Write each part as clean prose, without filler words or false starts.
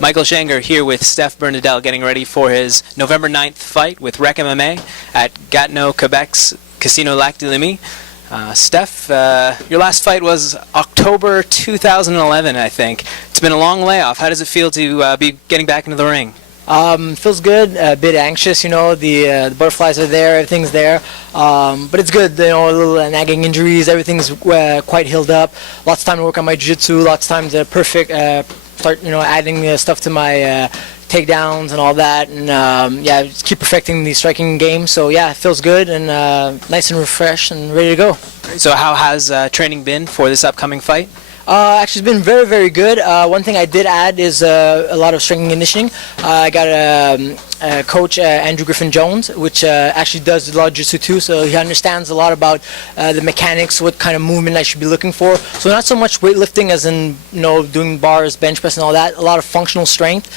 Michael Schenger here with Stephane Bernadel getting ready for his November 9th fight with WreckMMA at Gatineau, Quebec's Casino Lac de Lémy. Steph, your last fight was October 2011, I think. It's been a long layoff. How does it feel to be getting back into the ring? Feels good, a bit anxious, the butterflies are there, everything's there, but it's good, a little nagging injuries, everything's quite healed up, lots of time to work on my jiu-jitsu, lots of time to start, adding stuff to my takedowns and all that, and just keep perfecting the striking game, so yeah, it feels good and nice and refreshed and ready to go. So how has training been for this upcoming fight? Actually, it's been very, very good. One thing I did add is a lot of strength and conditioning. I got a coach, Andrew Griffin-Jones, which actually does a lot of jiu-jitsu too, so he understands a lot about the mechanics, what kind of movement I should be looking for. So not so much weightlifting as in, doing bars, bench press and all that, a lot of functional strength,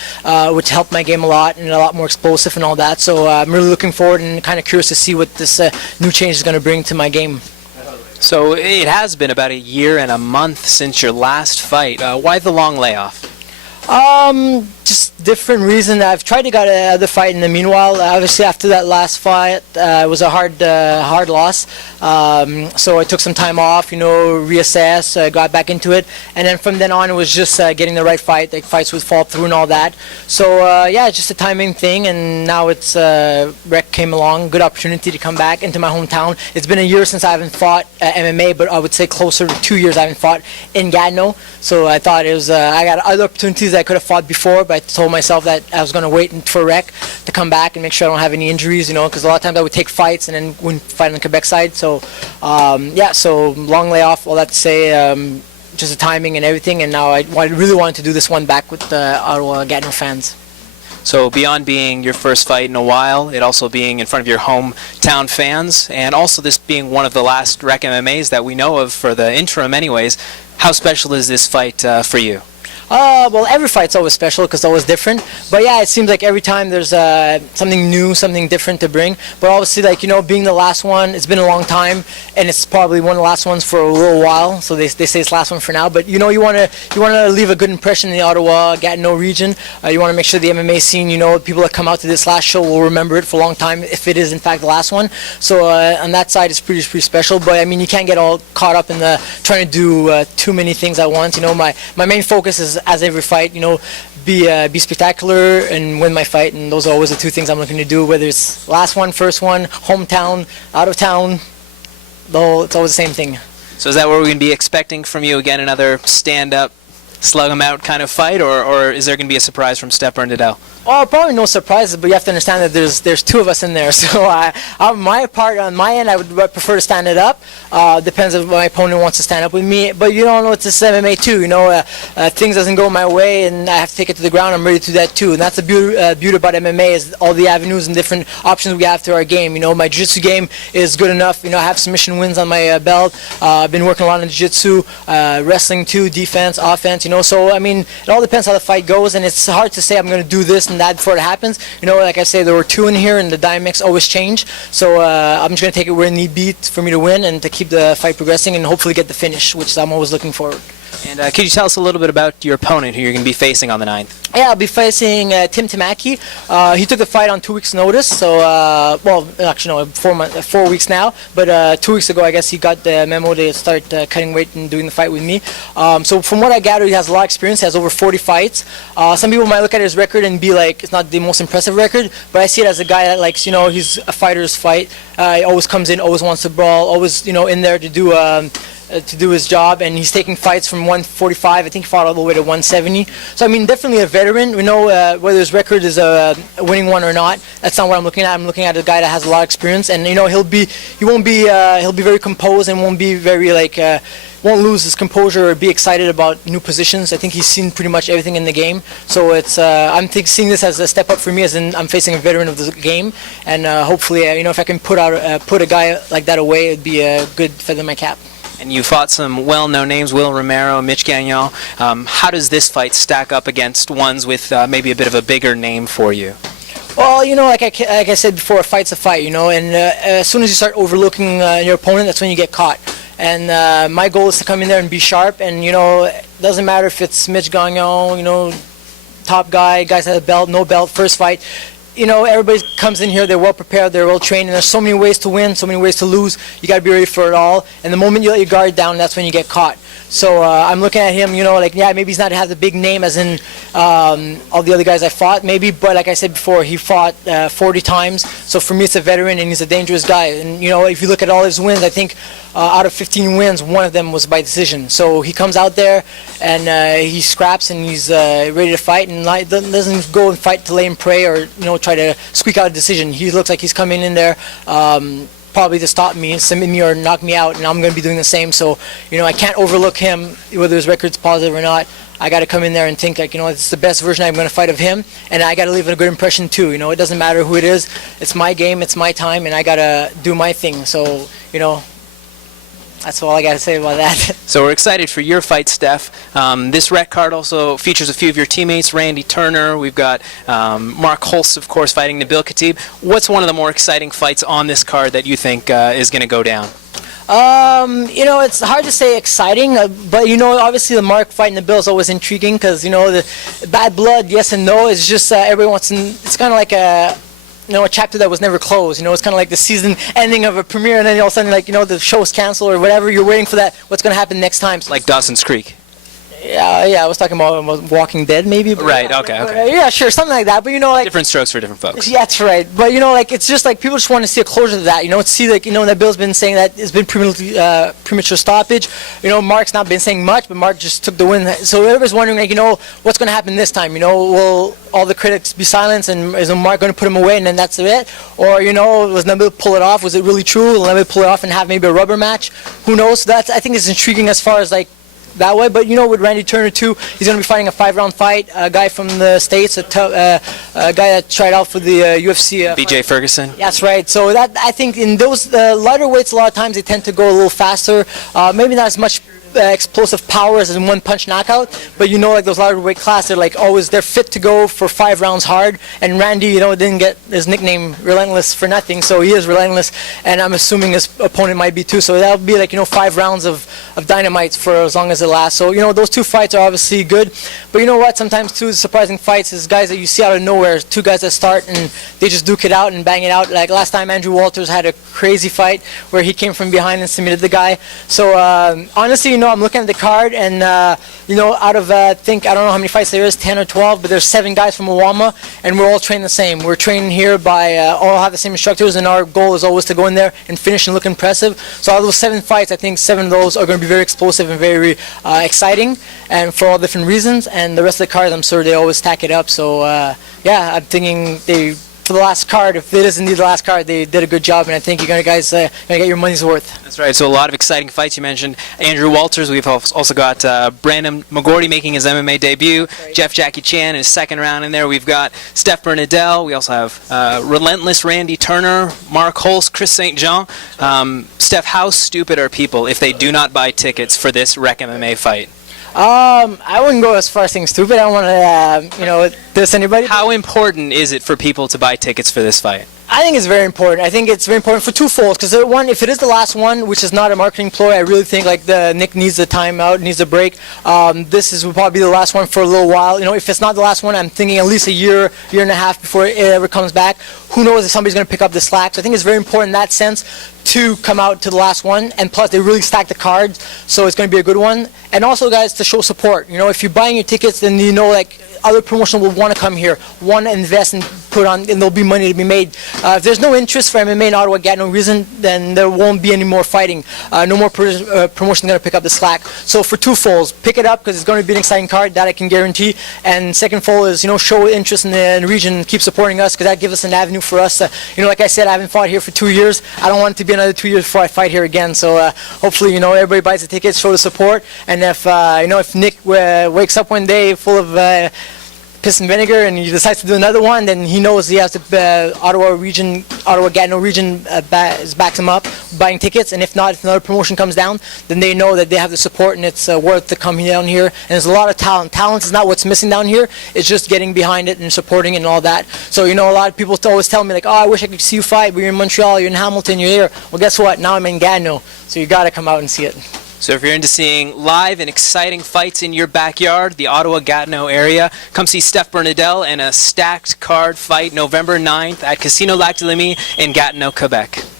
which helped my game a lot and a lot more explosive and all that. So I'm really looking forward and kind of curious to see what this new change is going to bring to my game. So it has been about a year and a month since your last fight. Why the long layoff? Just different reason. I've tried to get another fight in the meanwhile. Obviously, after that last fight, it was a hard loss. So I took some time off, reassess, got back into it, and then from then on, it was just getting the right fight. Like fights would fall through and all that. So it's just a timing thing, and now it's Rec came along, good opportunity to come back into my hometown. It's been a year since I haven't fought MMA, but I would say closer to 2 years I haven't fought in Gatineau. So I thought it was I got other opportunities that I could have fought before, but I told myself that I was going to wait for Rec to come back and make sure I don't have any injuries, because a lot of times I would take fights and then wouldn't fight on the Quebec side. So so long layoff, all that to say, just the timing and everything, and now I really wanted to do this one back with the Ottawa Gatineau fans. So beyond being your first fight in a while, it also being in front of your hometown fans, and also this being one of the last WreckMMAs that we know of for the interim anyways, how special is this fight for you? Well, every fight's always special because it's always different. But yeah, it seems like every time there's something new, something different to bring. But obviously, being the last one, it's been a long time, and it's probably one of the last ones for a little while. So they say it's the last one for now. But you want to leave a good impression in the Ottawa Gatineau region. You want to make sure the MMA scene, people that come out to this last show will remember it for a long time if it is in fact the last one. So on that side, it's pretty special. But I mean, you can't get all caught up in trying to do too many things at once. My main focus is, as every fight, be spectacular and win my fight, and those are always the two things I'm looking to do, whether it's last one, first one, hometown, out of town, it's always the same thing. So is that what we're going to be expecting from you again, another stand-up, slug 'em out kind of fight, or is there going to be a surprise from Stephane Bernadel? Oh, probably no surprises, but you have to understand that there's two of us in there. So on my end, I would prefer to stand it up. Depends if my opponent wants to stand up with me. But it's this MMA too. Things doesn't go my way, and I have to take it to the ground. I'm ready to do that too, and that's the beauty about MMA is all the avenues and different options we have to our game. My jiu-jitsu game is good enough. I have submission wins on my belt. I've been working a lot on jiu-jitsu, wrestling too, defense, offense. So I mean, it all depends how the fight goes, and it's hard to say I'm going to do this and that before it happens. Like I say, there were two in here, and the dynamics always change. So I'm just going to take it where it need be for me to win and to keep the fight progressing and hopefully get the finish, which I'm always looking forward. And could you tell us a little bit about your opponent who you're going to be facing on the 9th? Yeah, I'll be facing Tim Tamaki. He took the fight on 2 weeks' notice, so, actually, no, 4 weeks now, but 2 weeks ago, I guess he got the memo to start cutting weight and doing the fight with me. So from what I gather, he has a lot of experience. He has over 40 fights. Some people might look at his record and be like, it's not the most impressive record, but I see it as a guy that likes, he's a fighter's fight. He always comes in, always wants to brawl, always, in there to do his job, and he's taking fights from 145. I think he fought all the way to 170. So I mean, definitely a veteran. Whether his record is a winning one or not. That's not what I'm looking at. I'm looking at a guy that has a lot of experience, and he'll be very composed and won't be very won't lose his composure or be excited about new positions. I think he's seen pretty much everything in the game. So it's I'm seeing this as a step up for me, as in I'm facing a veteran of the game, and hopefully if I can put a guy like that away, it'd be a good feather in my cap. And you fought some well-known names, Will Romero, Mitch Gagnon. How does this fight stack up against ones with maybe a bit of a bigger name for you? Well, like I said before, a fight's a fight, and as soon as you start overlooking your opponent, that's when you get caught. And my goal is to come in there and be sharp, and, it doesn't matter if it's Mitch Gagnon, top guy, guys that have belt, no belt, first fight. You know, everybody comes in here, they're well prepared, they're well trained, and there's so many ways to win, so many ways to lose. You got to be ready for it all. And the moment you let your guard down, that's when you get caught. So I'm looking at him, you know, like, yeah, maybe he's not have the big name as in all the other guys I fought, maybe, but like I said before, he fought 40 times. So for me, it's a veteran, and he's a dangerous guy. And, you know, if you look at all his wins, I think out of 15 wins, one of them was by decision. So he comes out there, and he scraps, and he's ready to fight, and doesn't go and fight to lay and pray or, you know, try to squeak out a decision. He looks like he's coming in there probably to stop me, submit me, or knock me out, and I'm going to be doing the same. So, you know, I can't overlook him, whether his record's positive or not. I got to come in there and think, like, you know, it's the best version I'm going to fight of him, and I got to leave a good impression too. You know, it doesn't matter who it is. It's my game, it's my time, and I got to do my thing. So, you know, that's all I got to say about that. So we're excited for your fight, Steph. This rec card also features a few of your teammates, Randy Turner. We've got Mark Holst, of course, fighting Nabil Khatib. What's one of the more exciting fights on this card that you think is going to go down? You know, it's hard to say exciting, but, you know, obviously the Mark fighting the Bill is always intriguing because, you know, the bad blood, yes and no. It's just everyone wants to, it's kind of like a, you know, a chapter that was never closed. You know, it's kind of like the season ending of a premiere, and then all of a sudden, like, you know, the show's canceled or whatever. You're waiting for that. What's going to happen next time? Like Dawson's Creek. Yeah, I was talking about Walking Dead, maybe. But right. yeah, Okay. yeah, sure, something like that. But, you know, like, different strokes for different folks. Yeah, that's right. But, you know, like, it's just like people just want to see a closure to that. You know, to see, like, you know, that Bill's been saying that it's been premature stoppage. You know, Mark's not been saying much, but Mark just took the win. So everybody's wondering, like, you know, what's going to happen this time? You know, will all the critics be silenced, and is Mark going to put him away, and then that's it? Or, you know, was Nabil pull it off? Was it really true? Will Nabil pull it off and have maybe a rubber match? Who knows? That's, I think, it's intriguing as far as, like, that way. But, you know, with Randy Turner too, he's going to be fighting a 5-round fight. A guy from the States, a guy that tried out for the UFC. BJ Ferguson. That's right. So that, I think, in those lighter weights, a lot of times they tend to go a little faster. Maybe not as much explosive powers as in one punch knockout, but, you know, like those lighter weight class, they're like always, they're fit to go for 5 rounds hard. And Randy, you know, didn't get his nickname Relentless for nothing, so he is relentless, and I'm assuming his opponent might be too. So that'll be like, you know, 5 rounds of dynamite for as long as it lasts. So, you know, those 2 fights are obviously good, but you know what, sometimes too, surprising fights is guys that you see out of nowhere, 2 guys that start and they just duke it out and bang it out. Like last time, Andrew Walters had a crazy fight where he came from behind and submitted the guy. So honestly, you know, I'm looking at the card, and you know, out of I don't know how many fights there is, 10 or 12, but there's 7 guys from OAMA, and we're all trained the same. We're training here by all have the same instructors, and our goal is always to go in there and finish and look impressive. So out of those 7 fights, I think 7 of those are going to be very explosive and very exciting, and for all different reasons. And the rest of the cards, I'm sure they always stack it up. So yeah, I'm thinking for the last card, if it is indeed the last card, they did a good job, and I think you're guys gonna get your money's worth. That's right. So a lot of exciting fights. You mentioned Andrew Walters. We've also got Brandon McGorty making his MMA debut. Right. Jeff Jackie Chan in his 2nd round in there. We've got Steph Bernadel. We also have relentless Randy Turner, Mark Holst, Chris St. Jean. Steph, how stupid are people if they do not buy tickets for this WreckMMA fight? I wouldn't go as far as saying stupid. I don't want to, you know, diss anybody. How important is it for people to buy tickets for this fight? I think it's very important. I think it's very important for 2 folds. Because one, if it is the last one, which is not a marketing ploy, I really think like Nick needs a timeout, needs a break. This will probably be the last one for a little while. You know, if it's not the last one, I'm thinking at least a year and a half before it ever comes back. Who knows if somebody's going to pick up the slack? So I think it's very important in that sense to come out to the last one, and plus they really stack the cards, so it's going to be a good one. And also, guys, to show support. You know, if you're buying your tickets, then you know, like, other promotion will want to come here, want to invest and put on, and there'll be money to be made. If there's no interest for MMA in Ottawa, get no reason, then there won't be any more fighting. No more promotion going to pick up the slack. So for 2 folds, pick it up because it's going to be an exciting card, that I can guarantee. And second fold is, you know, show interest in the region, keep supporting us, because that gives us an avenue for us. You know, like I said, I haven't fought here for 2 years. I don't want it to be another 2 years before I fight here again. So hopefully, you know, everybody buys the tickets, show the support. And if you know, if Nick wakes up one day full of piss and vinegar and he decides to do another one, then he knows he has the Ottawa-Gatineau region backs him up buying tickets. And if not, if another promotion comes down, then they know that they have the support, and it's worth to come down here. And there's a lot of talent. Talent is not what's missing down here. It's just getting behind it and supporting it and all that. So, you know, a lot of people always tell me, like, oh, I wish I could see you fight, but you're in Montreal, you're in Hamilton, you're here. Well, guess what? Now I'm in Gatineau, so you got to come out and see it. So if you're into seeing live and exciting fights in your backyard, the Ottawa-Gatineau area, come see Steph Bernadel in a stacked card fight November 9th at Casino Lac de Lemy in Gatineau, Quebec.